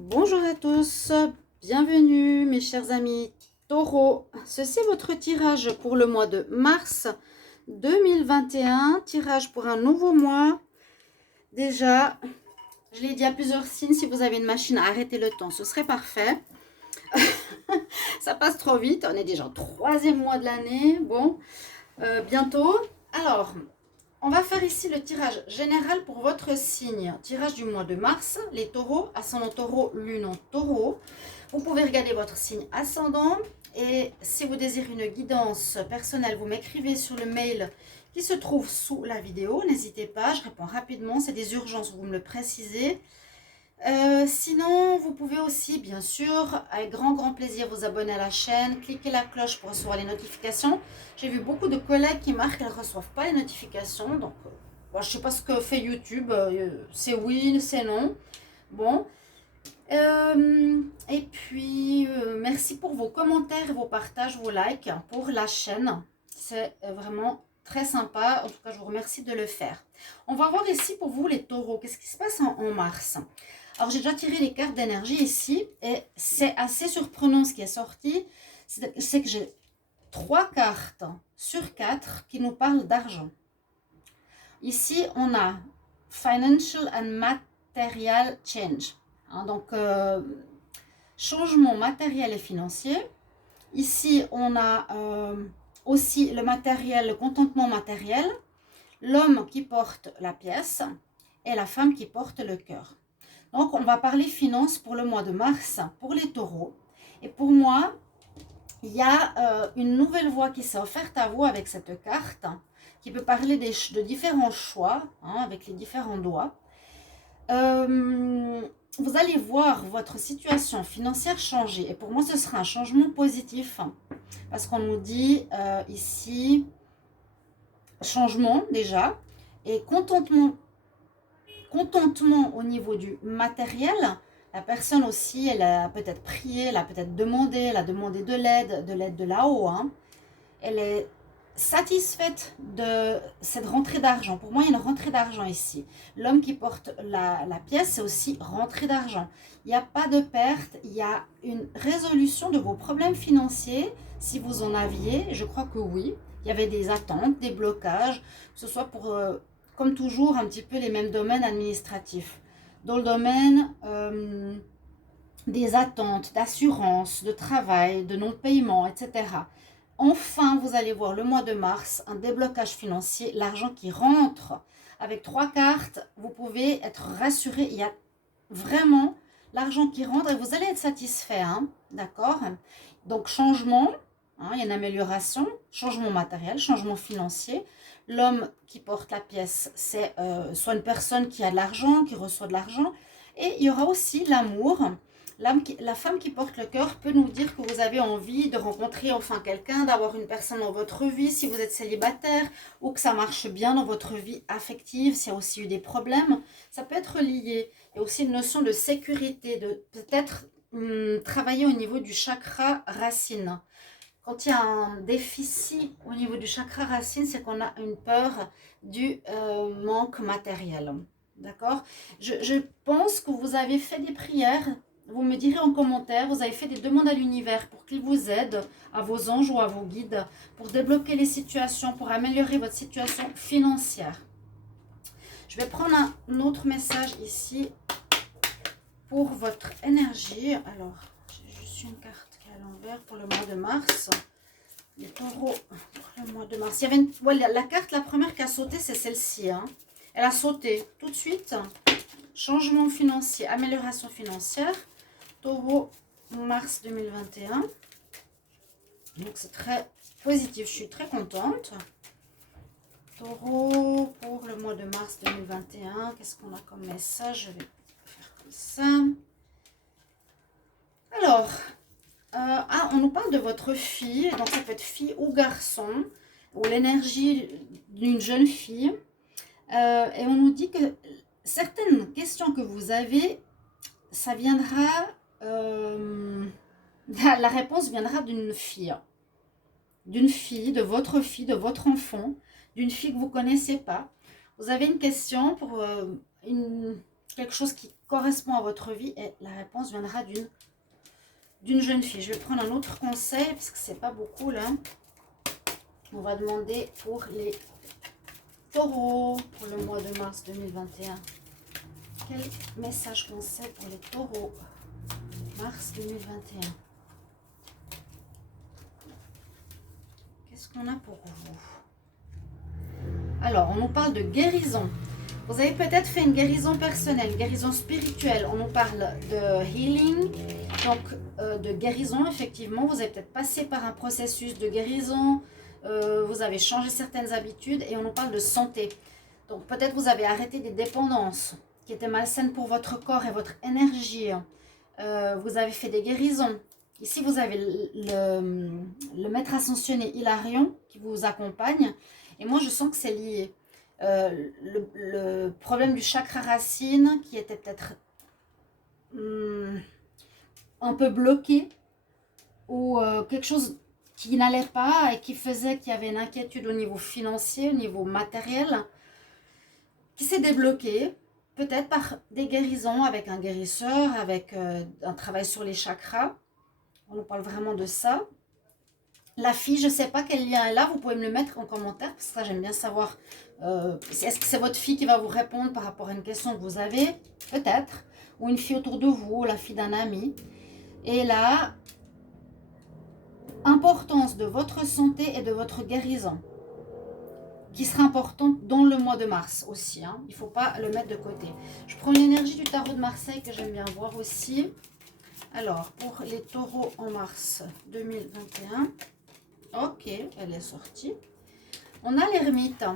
Bonjour à tous, bienvenue mes chers amis Taureau. Ceci est votre tirage pour le mois de mars 2021, tirage pour un nouveau mois. Déjà, je l'ai dit à plusieurs signes, si vous avez une machine à arrêter le temps, ce serait parfait. Ça passe trop vite, on est déjà au troisième mois de l'année, bon, bientôt. Alors, on va faire ici le tirage général pour votre signe. Tirage du mois de mars, les taureaux, ascendant taureau, lune en taureau. Vous pouvez regarder votre signe ascendant. Et si vous désirez une guidance personnelle, vous m'écrivez sur le mail qui se trouve sous la vidéo. N'hésitez pas, je réponds rapidement. C'est des urgences, vous me le précisez. Sinon, vous pouvez aussi, bien sûr, avec grand plaisir, vous abonner à la chaîne, cliquer la cloche pour recevoir les notifications. J'ai vu beaucoup de collègues qui marquent qu'elles ne reçoivent pas les notifications. Donc, bon, je ne sais pas ce que fait YouTube. C'est oui, c'est non. Bon. Et puis, merci pour vos commentaires, vos partages, vos likes pour la chaîne. C'est vraiment très sympa. En tout cas, je vous remercie de le faire. On va voir ici pour vous les taureaux. Qu'est-ce qui se passe en mars? Alors, j'ai déjà tiré les cartes d'énergie ici et c'est assez surprenant ce qui est sorti. C'est que j'ai 3 cartes sur 4 qui nous parlent d'argent. Ici, on a Financial and Material Change. Hein, donc, changement matériel et financier. Ici, on a aussi le matériel, le contentement matériel. L'homme qui porte la pièce et la femme qui porte le cœur. Donc, on va parler finances pour le mois de mars, pour les taureaux. Et pour moi, il y a une nouvelle voie qui s'est offerte à vous avec cette carte, qui peut parler de différents choix, hein, avec les différents doigts. Vous allez voir votre situation financière changer. Et pour moi, ce sera un changement positif. Parce qu'on nous dit ici, changement déjà, et contentement au niveau du matériel. La personne aussi, elle a peut-être prié, elle a peut-être demandé, elle a demandé de l'aide de là-haut. Hein. Elle est satisfaite de cette rentrée d'argent. Pour moi, il y a une rentrée d'argent ici. L'homme qui porte la pièce, c'est aussi rentrée d'argent. Il n'y a pas de perte, il y a une résolution de vos problèmes financiers, si vous en aviez. Je crois que oui. Il y avait des attentes, des blocages, que ce soit pour... comme toujours, un petit peu les mêmes domaines administratifs. Dans le domaine des attentes, d'assurance, de travail, de non-paiement, etc. Enfin, vous allez voir le mois de mars, un déblocage financier, l'argent qui rentre. Avec 3 cartes, vous pouvez être rassuré. Il y a vraiment l'argent qui rentre et vous allez être satisfait. Hein, d'accord? Donc, changement, hein, il y a une amélioration, changement matériel, changement financier. L'homme qui porte la pièce, c'est soit une personne qui a de l'argent, qui reçoit de l'argent. Et il y aura aussi l'amour. La femme qui porte le cœur peut nous dire que vous avez envie de rencontrer enfin quelqu'un, d'avoir une personne dans votre vie, si vous êtes célibataire, ou que ça marche bien dans votre vie affective, s'il y a aussi eu des problèmes. Ça peut être lié. Il y a aussi une notion de sécurité, de peut-être travailler au niveau du chakra racine. Quand il y a un déficit au niveau du chakra racine, c'est qu'on a une peur du manque matériel. D'accord? Je pense que vous avez fait des prières. Vous me direz en commentaire, vous avez fait des demandes à l'univers pour qu'il vous aide, à vos anges ou à vos guides, pour débloquer les situations, pour améliorer votre situation financière. Je vais prendre un autre message ici pour votre énergie. Alors, j'ai juste une carte qui est à l'envers pour le mois de mars. Les taureaux pour le mois de mars. Il y avait la carte, la première qui a sauté, c'est celle-ci. Hein. Elle a sauté tout de suite. Changement financier, amélioration financière. Taureau, mars 2021. Donc, c'est très positif. Je suis très contente. Taureau, pour le mois de mars 2021. Qu'est-ce qu'on a comme message? Je vais faire comme ça. Alors, on nous parle de votre fille. Donc, ça peut être fille ou garçon. Ou l'énergie d'une jeune fille. Et on nous dit que certaines questions que vous avez, ça viendra... la réponse viendra d'une fille, de votre enfant, d'une fille que vous ne connaissez pas. Vous avez une question pour quelque chose qui correspond à votre vie et la réponse viendra d'une jeune fille. Je vais prendre un autre conseil parce que c'est pas beaucoup là. On va demander pour les taureaux pour le mois de mars 2021. Quel message conseil pour les taureaux mars 2021? Qu'est-ce qu'on a pour vous? Alors, on nous parle de guérison. Vous avez peut-être fait une guérison personnelle, une guérison spirituelle. On nous parle de healing, donc de guérison, effectivement. Vous avez peut-être passé par un processus de guérison. Vous avez changé certaines habitudes et on nous parle de santé. Donc, peut-être vous avez arrêté des dépendances qui étaient malsaines pour votre corps et votre énergie. Vous avez fait des guérisons. Ici, vous avez le maître ascensionné Hilarion qui vous accompagne. Et moi, je sens que c'est lié. Le problème du chakra racine qui était peut-être un peu bloqué ou quelque chose qui n'allait pas et qui faisait qu'il y avait une inquiétude au niveau financier, au niveau matériel, qui s'est débloqué, peut-être par des guérisons avec un guérisseur, avec un travail sur les chakras. On nous parle vraiment de ça. La fille, je ne sais pas quel lien est là, vous pouvez me le mettre en commentaire, parce que ça j'aime bien savoir, est-ce que c'est votre fille qui va vous répondre par rapport à une question que vous avez? Peut-être. Ou une fille autour de vous, la fille d'un ami. Et là, importance de votre santé et de votre guérison, qui sera importante dans le mois de mars aussi. Hein. Il ne faut pas le mettre de côté. Je prends l'énergie du tarot de Marseille que j'aime bien voir aussi. Alors, pour les taureaux en mars 2021... Ok, elle est sortie. On a l'ermite.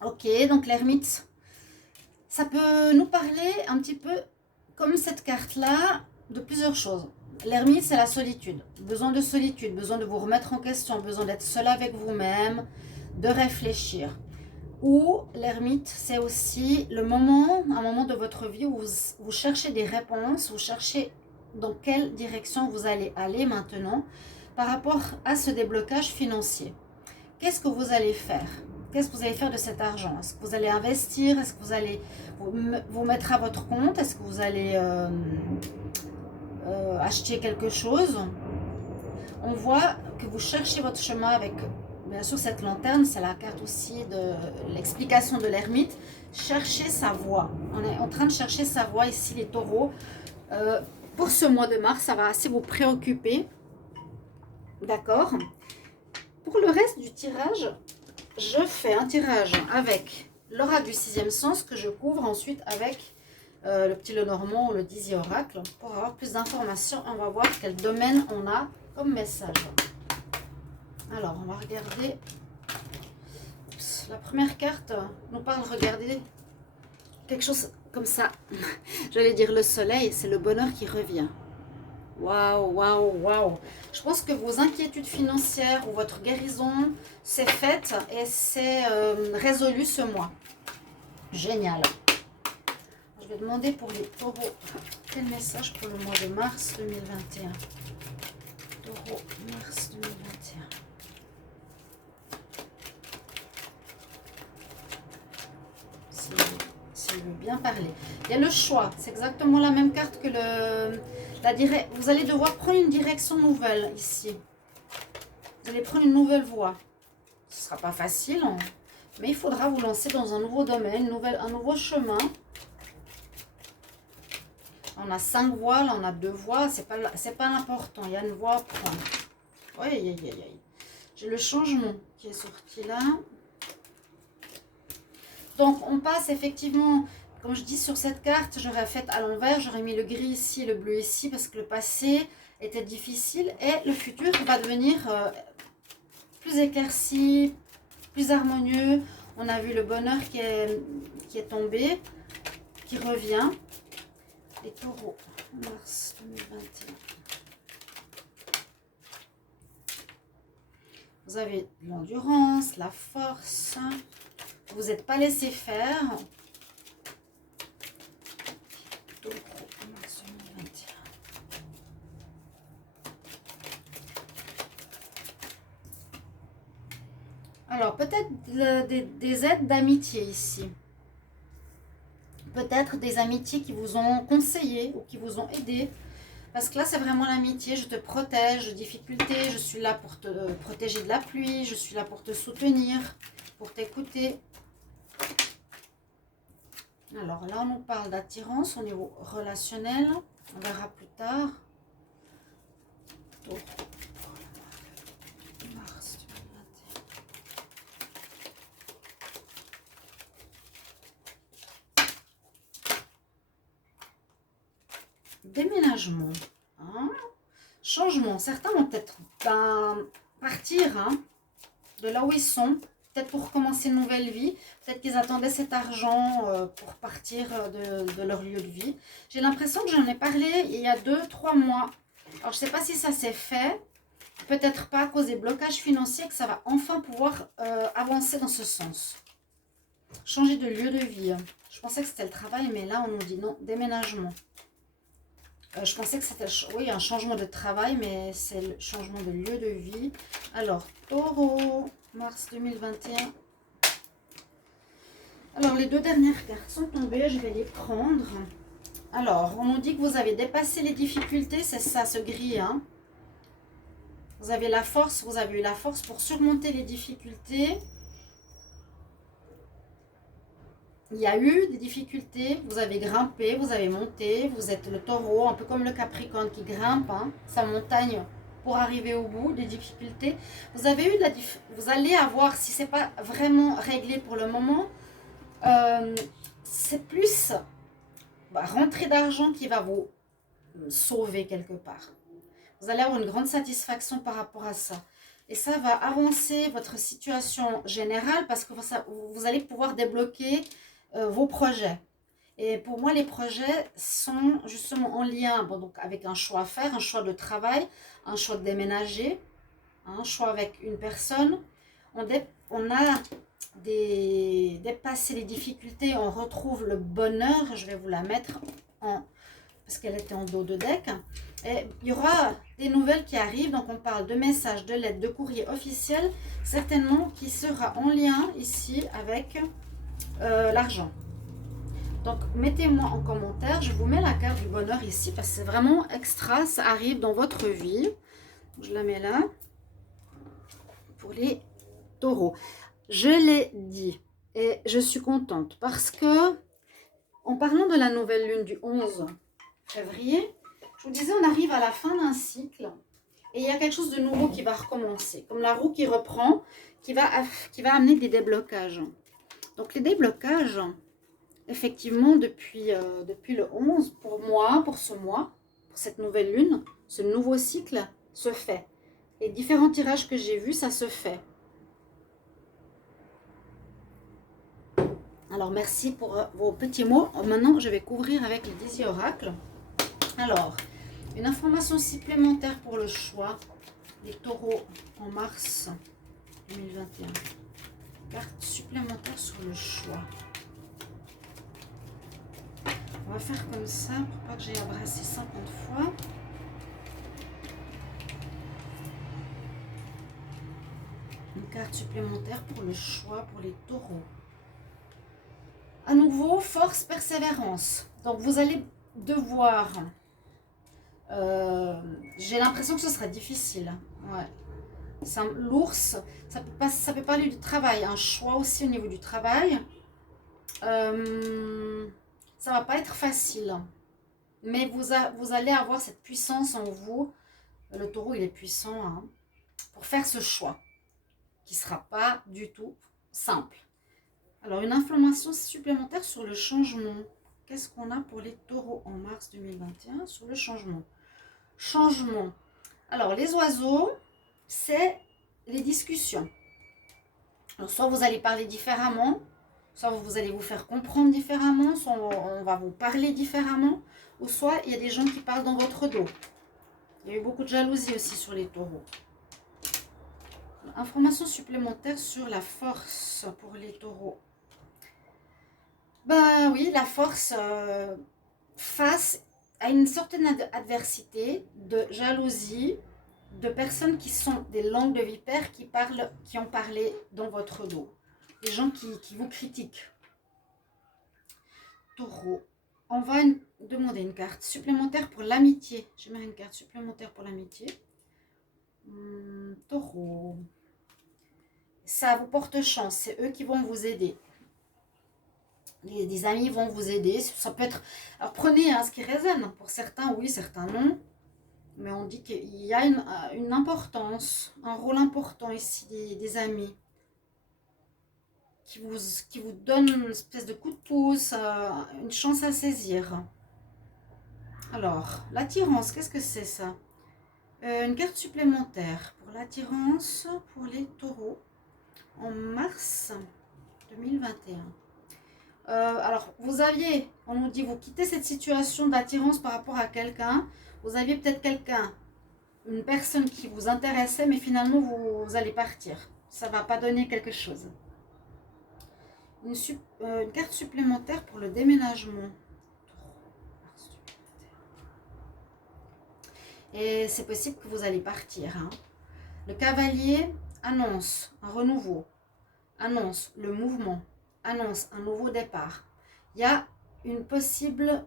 Ok, donc l'ermite, ça peut nous parler un petit peu, comme cette carte-là, de plusieurs choses. L'ermite, c'est la solitude. Besoin de solitude, besoin de vous remettre en question, besoin d'être seul avec vous-même, de réfléchir. Ou l'ermite, c'est aussi un moment de votre vie où vous cherchez des réponses, vous cherchez dans quelle direction vous allez aller maintenant, par rapport à ce déblocage financier. Qu'est-ce que vous allez faire? Qu'est-ce que vous allez faire de cet argent? Est-ce que vous allez investir? Est-ce que vous allez vous mettre à votre compte? Est-ce que vous allez acheter quelque chose? On voit que vous cherchez votre chemin avec, bien sûr, cette lanterne. C'est la carte aussi de l'explication de l'ermite. Cherchez sa voie. On est en train de chercher sa voie ici, les taureaux. Pour ce mois de mars, ça va assez vous préoccuper. D'accord. Pour le reste du tirage, je fais un tirage avec l'oracle du sixième sens que je couvre ensuite avec le petit Lenormand ou le Dizzy Oracle. Pour avoir plus d'informations, on va voir quel domaine on a comme message. Alors, on va regarder. Oups, la première carte nous parle, regardez, quelque chose comme ça. J'allais dire le soleil, c'est le bonheur qui revient. Waouh, waouh, waouh. Je pense que vos inquiétudes financières ou votre guérison, c'est faite et c'est résolu ce mois. Génial. Je vais demander pour les taureaux, quel message pour le mois de mars 2021. Taureau, mars 2021. S'il veut bien parler. Il y a le choix. C'est exactement la même carte que vous allez devoir prendre une direction nouvelle ici. Vous allez prendre une nouvelle voie. Ce ne sera pas facile, hein, mais il faudra vous lancer dans un nouveau domaine, un nouveau chemin. On a 5 voies, là on a 2 voies. C'est pas l'important. Il y a une voie à prendre. Oui, aïe, aïe, aïe. J'ai le changement qui est sorti là. Donc, on passe effectivement, comme je dis sur cette carte, j'aurais fait à l'envers, j'aurais mis le gris ici et le bleu ici parce que le passé était difficile et le futur va devenir plus éclairci, plus harmonieux. On a vu le bonheur qui est tombé, qui revient. Les taureaux, mars 2021. Vous avez l'endurance, la force. Vous n'êtes pas laissé faire. Alors, peut-être des aides d'amitié ici. peut-être des amitiés qui vous ont conseillé ou qui vous ont aidé. Parce que là, c'est vraiment l'amitié. Je te protège de difficultés. Je suis là pour te protéger de la pluie. Je suis là pour te soutenir, pour t'écouter. Alors là, on nous parle d'attirance au niveau relationnel. On verra plus tard. Taureau. Mars 2021. Déménagement. Hein? Changement. Certains vont peut-être partir de là où ils sont. Peut-être pour commencer une nouvelle vie. Peut-être qu'ils attendaient cet argent pour partir de leur lieu de vie. J'ai l'impression que j'en ai parlé il y a 2-3 mois. Alors, je ne sais pas si ça s'est fait. Peut-être pas à cause des blocages financiers que ça va enfin pouvoir avancer dans ce sens. Changer de lieu de vie. Je pensais que c'était le travail, mais là, on nous dit non, déménagement. Je pensais que c'était oui, un changement de travail, mais c'est le changement de lieu de vie. Alors, Taureau, mars 2021. Alors, les 2 dernières cartes sont tombées, je vais les prendre. Alors, on nous dit que vous avez dépassé les difficultés, c'est ça, ce gris. Vous avez la force, vous avez eu la force pour surmonter les difficultés. Il y a eu des difficultés, vous avez grimpé, vous avez monté, vous êtes le taureau, un peu comme le capricorne qui grimpe sa montagne pour arriver au bout des difficultés. Vous avez eu vous allez avoir, si ce n'est pas vraiment réglé pour le moment, c'est plus rentrée d'argent qui va vous sauver quelque part. Vous allez avoir une grande satisfaction par rapport à ça. Et ça va avancer votre situation générale parce que vous allez pouvoir débloquer vos projets. Et pour moi, les projets sont justement en lien donc avec un choix à faire, un choix de travail, un choix de déménager, un choix avec une personne. On a dépassé les difficultés, on retrouve le bonheur. Je vais vous la mettre parce qu'elle était en dos de deck. Et il y aura des nouvelles qui arrivent, donc on parle de messages, de lettres, de courrier officiel, certainement qui sera en lien ici avec l'argent. Donc mettez-moi en commentaire, je vous mets la carte du bonheur ici parce que c'est vraiment extra, ça arrive dans votre vie. Je la mets là pour les taureaux. Je l'ai dit et je suis contente parce que en parlant de la nouvelle lune du 11 février, je vous disais, on arrive à la fin d'un cycle et il y a quelque chose de nouveau qui va recommencer. Comme la roue qui reprend, qui va amener des déblocages. Donc les déblocages, effectivement, depuis le 11, pour moi, pour ce mois, pour cette nouvelle lune, ce nouveau cycle se fait. Les différents tirages que j'ai vus, ça se fait. Alors, merci pour vos petits mots. Maintenant, je vais couvrir avec les 10 oracles. Alors, une information supplémentaire pour le choix des taureaux en mars 2021. Carte supplémentaire sur le choix. On va faire comme ça pour pas que j'ai abrassé 50 fois. Une carte supplémentaire pour le choix pour les taureaux. À nouveau, force, persévérance. Donc, vous allez devoir... j'ai l'impression que ce sera difficile. Ouais. L'ours, ça peut parler du travail. Un choix aussi au niveau du travail. Ça va pas être facile. Mais vous allez avoir cette puissance en vous. Le taureau, il est puissant pour faire ce choix. Qui ne sera pas du tout simple. Alors, une information supplémentaire sur le changement. Qu'est-ce qu'on a pour les taureaux en mars 2021 sur le changement? Changement. Alors, les oiseaux, c'est les discussions. Alors, soit vous allez parler différemment, soit vous allez vous faire comprendre différemment, soit on va vous parler différemment, ou soit il y a des gens qui parlent dans votre dos. Il y a eu beaucoup de jalousie aussi sur les taureaux. Information supplémentaire sur la force pour les taureaux. Ben oui, la force face à une certaine adversité, de jalousie, de personnes qui sont des langues de vipère qui ont parlé dans votre dos. Des gens qui vous critiquent. taureau. On va demander une carte supplémentaire pour l'amitié. J'aimerais une carte supplémentaire pour l'amitié. Taureau. Ça vous porte chance. C'est eux qui vont vous aider. Des amis vont vous aider. Ça peut être... Alors prenez ce qui résonne. Pour certains, oui, certains non. Mais on dit qu'il y a une importance, un rôle important ici des amis. Qui vous donne une espèce de coup de pouce, une chance à saisir. Alors, l'attirance, qu'est-ce que c'est ça? Une carte supplémentaire pour l'attirance pour les taureaux en mars 2021. Alors, on nous dit, vous quittez cette situation d'attirance par rapport à quelqu'un. Vous aviez peut-être une personne qui vous intéressait, mais finalement, vous allez partir. Ça ne va pas donner quelque chose. Une carte supplémentaire pour le déménagement. Et c'est possible que vous allez partir. Hein. Le cavalier annonce un renouveau, annonce le mouvement, annonce un nouveau départ. Il y a un possible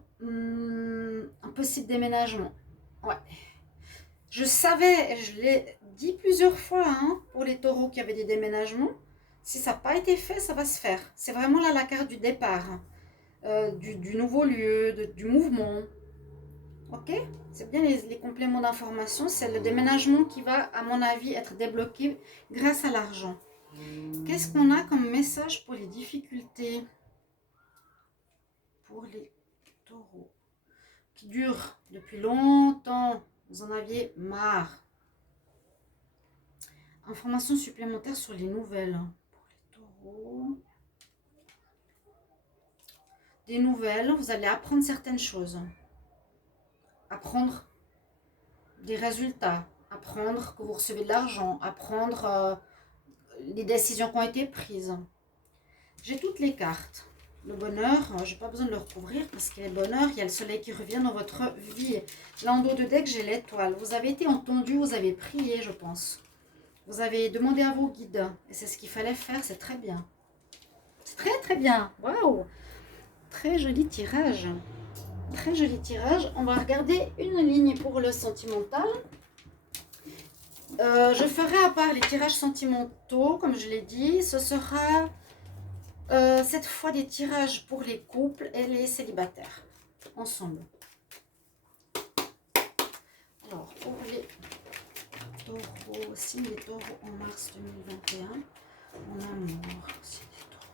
déménagement. Ouais. Je savais, je l'ai dit plusieurs fois pour les taureaux qui avaient des déménagements. Si ça n'a pas été fait, ça va se faire. C'est vraiment là la carte du départ, du nouveau lieu, du mouvement. Ok? C'est bien les compléments d'information. C'est le déménagement qui va, à mon avis, être débloqué grâce à l'argent. Qu'est-ce qu'on a comme message pour les difficultés? Pour les taureaux. Qui durent depuis longtemps. Vous en aviez marre. Information supplémentaire sur les nouvelles. Pour les taureaux. Des nouvelles, vous allez apprendre certaines choses. Apprendre des résultats. Apprendre que vous recevez de l'argent. Apprendre les décisions qui ont été prises. J'ai toutes les cartes. Le bonheur, je n'ai pas besoin de le recouvrir parce qu'il y a le bonheur, il y a le soleil qui revient dans votre vie. Là, en dos de deck, j'ai l'étoile. Vous avez été entendu, vous avez prié, je pense. Vous avez demandé à vos guides. Et c'est ce qu'il fallait faire, c'est très bien. C'est très très bien. Waouh! Très joli tirage. Très joli tirage. On va regarder une ligne pour le sentimental. Je ferai à part les tirages sentimentaux, comme je l'ai dit. Ce sera cette fois des tirages pour les couples et les célibataires. Ensemble. Alors, pour les taureaux, signe des taureaux en mars 2021. Mon amour, signe des taureaux.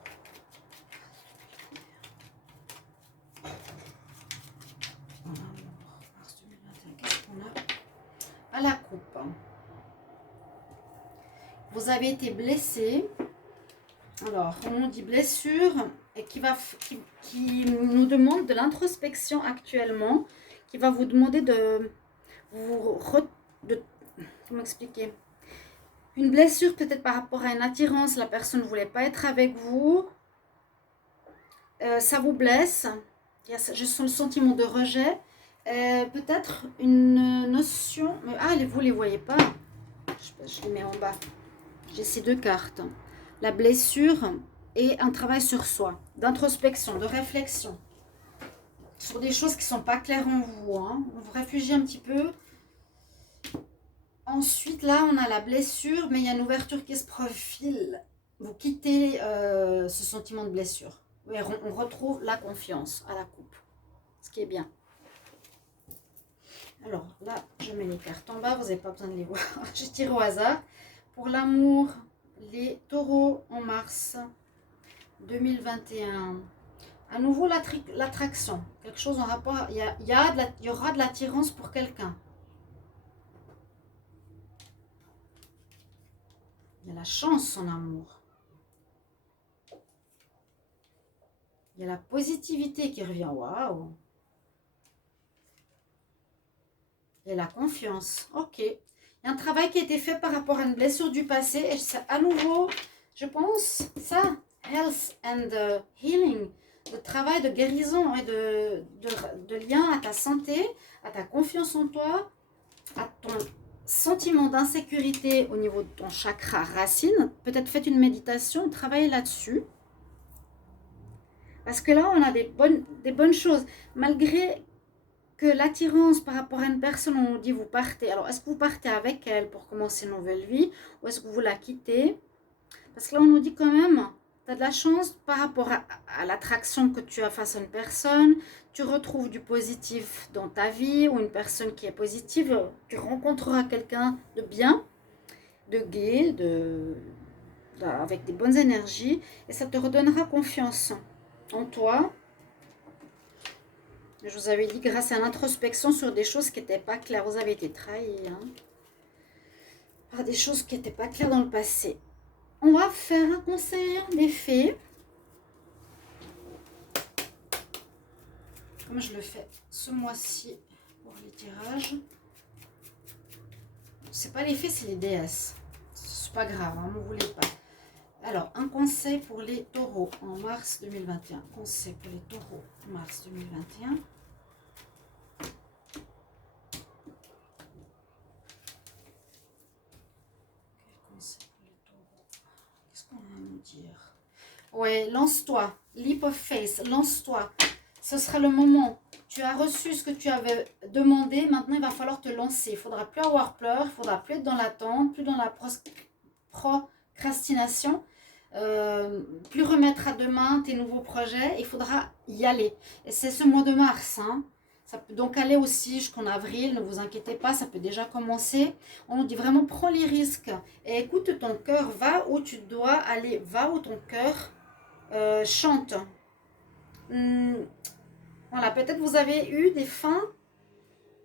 Mon amour, mars 2021. Qu'est-ce qu'on a à la coupe? Vous avez été blessé. Alors, on nous dit blessure et qui nous demande de l'introspection actuellement, qui va vous demander comment expliquer? Une blessure peut-être par rapport à une attirance, la personne ne voulait pas être avec vous, ça vous blesse, je sens le sentiment de rejet, peut-être une notion, vous ne les voyez pas, je les mets en bas, j'ai ces deux cartes. La blessure et un travail sur soi, d'introspection, de réflexion, sur des choses qui ne sont pas claires en vous. Vous vous réfugiez un petit peu. Ensuite, là, on a la blessure, mais il y a une ouverture qui se profile. Vous quittez ce sentiment de blessure. On retrouve la confiance à la coupe, ce qui est bien. Alors, là, je mets les cartes en bas, vous n'avez pas besoin de les voir. Je tire au hasard. Pour l'amour, les taureaux en mars 2021. À nouveau, l'attraction. Quelque chose en rapport... Il y aura de l'attirance pour quelqu'un. Il y a la chance en amour. Il y a la positivité qui revient. Waouh! Et la confiance. Ok. Il y a un travail qui a été fait par rapport à une blessure du passé. Et ça, à nouveau, je pense, ça, health and healing, le travail de guérison et de lien à ta santé, à ta confiance en toi, à ton sentiment d'insécurité au niveau de ton chakra racine. Peut-être faites une méditation, travaillez là-dessus. Parce que là, on a des bonnes choses. Malgré que l'attirance par rapport à une personne, on nous dit vous partez. Alors, est-ce que vous partez avec elle pour commencer une nouvelle vie ou est-ce que vous la quittez? Parce que là, on nous dit quand même, tu as de la chance par rapport à l'attraction que tu as face à une personne. Tu retrouves du positif dans ta vie ou une personne qui est positive. Tu rencontreras quelqu'un de bien, de gai, avec des bonnes énergies. Et ça te redonnera confiance en toi. Je vous avais dit, grâce à l'introspection sur des choses qui n'étaient pas claires, vous avez été trahis par des choses qui n'étaient pas claires dans le passé. On va faire un conseil des fées. Comme je le fais ce mois-ci pour les tirages. C'est pas les fées, c'est les déesses. C'est pas grave, ne vous voulez pas. Alors, un conseil pour les taureaux en mars 2021. Conseil pour les taureaux en mars 2021. Qu'est-ce qu'on a à nous dire? Ouais, lance-toi. Leap of faith, lance-toi. Ce sera le moment. Tu as reçu ce que tu avais demandé. Maintenant, il va falloir te lancer. Il ne faudra plus avoir peur. Il ne faudra plus être dans l'attente, plus dans la procrastination. Plus remettre à demain tes nouveaux projets. Il faudra y aller. Et c'est ce mois de mars, hein. Ça peut donc aller aussi jusqu'en avril, ne vous inquiétez pas, ça peut déjà commencer. On nous dit vraiment, prends les risques et écoute ton cœur, va où tu dois aller, va où ton cœur chante. Voilà, peut-être vous avez eu des fins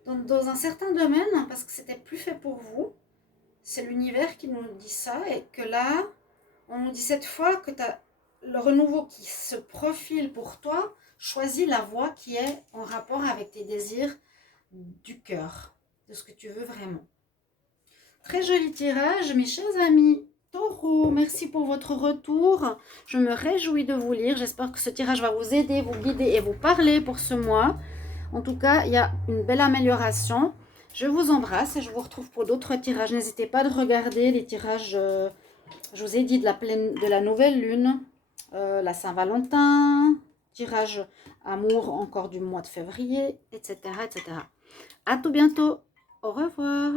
dans un certain domaine parce que c'était plus fait pour vous. C'est l'univers qui nous dit ça et que là, on nous dit cette fois que tu as le renouveau qui se profile pour toi. Choisis la voie qui est en rapport avec tes désirs du cœur, de ce que tu veux vraiment. Très joli tirage, mes chers amis Taureau. Merci pour votre retour. Je me réjouis de vous lire. J'espère que ce tirage va vous aider, vous guider et vous parler pour ce mois. En tout cas, il y a une belle amélioration. Je vous embrasse et je vous retrouve pour d'autres tirages. N'hésitez pas de regarder les tirages, je vous ai dit, de la nouvelle lune, la Saint-Valentin, tirage amour encore du mois de février, etc., etc. À tout bientôt. Au revoir.